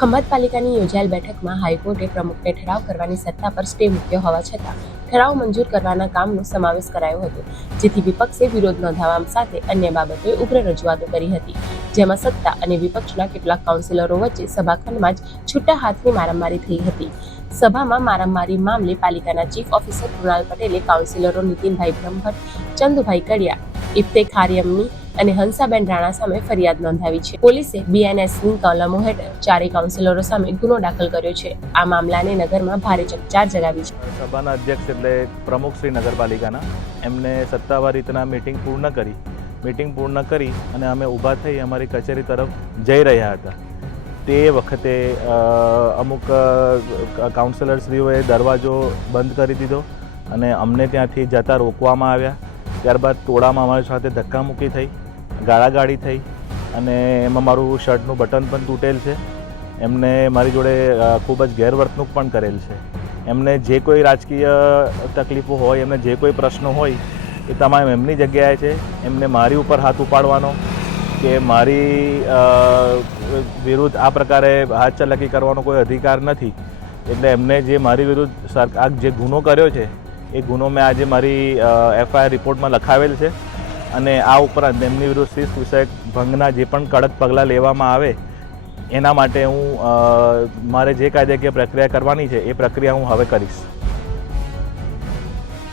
ખંભાત પાલિકાની યોજાયેલ બેઠકમાં હાઈકોર્ટે પ્રમુખને ઠરાવ કરવાની સત્તા પર સ્ટે મૂક્યો હોવા છતાં ઠરાવ મંજૂર કરવાના કામનો સમાવેશ કરાયો હતો, જેથી વિપક્ષે વિરોધ નોંધાવવા સાથે અન્ય બાબતોએ ઉગ્ર રજૂઆતો કરી હતી, જેમાં સત્તા અને વિપક્ષના કેટલાક કાઉન્સિલરો વચ્ચે સભાખંડમાં જ છૂટા હાથની મારામારી થઈ હતી। સભામાં મારામારી મામલે પાલિકાના ચીફ ઓફિસર કૃણાલ પટેલે કાઉન્સિલરો નીતિનભાઈ બ્રહ્મભટ્ટ, ચંદુભાઈ કડિયા, ઇફ્તેખાર યમની અને હંસાબેન રાણા સામે ફરિયાદ નોંધાવી છે। પોલીસે બીએનએસની કલમો હેઠળ ચારેય કાઉન્સિલરો સામે ગુનો દાખલ કર્યો છે। આ મામલાને નગરમાં ભારે ચકચાર જગાવી છે। સભાના અધ્યક્ષ એટલે પ્રમુખ શ્રી નગરપાલિકાના એમને સત્તાવાર રીતના મીટિંગ પૂર્ણ કરી અને અમે ઊભા થઈ અમારી કચેરી તરફ જઈ રહ્યા હતા। તે વખતે અમુક કાઉન્સિલરશ્રીઓએ દરવાજો બંધ કરી દીધો અને અમને ત્યાંથી જતા રોકવામાં આવ્યા। ત્યારબાદ ટોળામાં અમારી સાથે ધક્કામુક્કી થઈ, ગાળાગાળી થઈ અને એમાં મારું શર્ટનું બટન પણ તૂટેલ છે। એમને મારી જોડે ખૂબ જ ગેરવર્તણૂક પણ કરેલ છે। એમને જે કોઈ રાજકીય તકલીફો હોય, એમને જે કોઈ પ્રશ્નો હોય એ તમામ એમની જગ્યાએ છે। એમને મારી ઉપર હાથ ઉપાડવાનો કે મારી વિરુદ્ધ આ પ્રકારે હાથ ચલાકી કરવાનો કોઈ અધિકાર નથી। એટલે એમને જે મારી વિરુદ્ધ આ જે ગુનો કર્યો છે એ ગુનો મેં આજે મારી એફઆઈઆર રિપોર્ટમાં લખાવેલ છે અને આ ઉપરાંત એમની વિરુદ્ધ શિસ્ત વિષયક ભંગના જે પણ કડક પગલાં લેવામાં આવે એના માટે હું મારે જે કાયદાકીય પ્રક્રિયા કરવાની છે એ પ્રક્રિયા હું હવે કરીશ।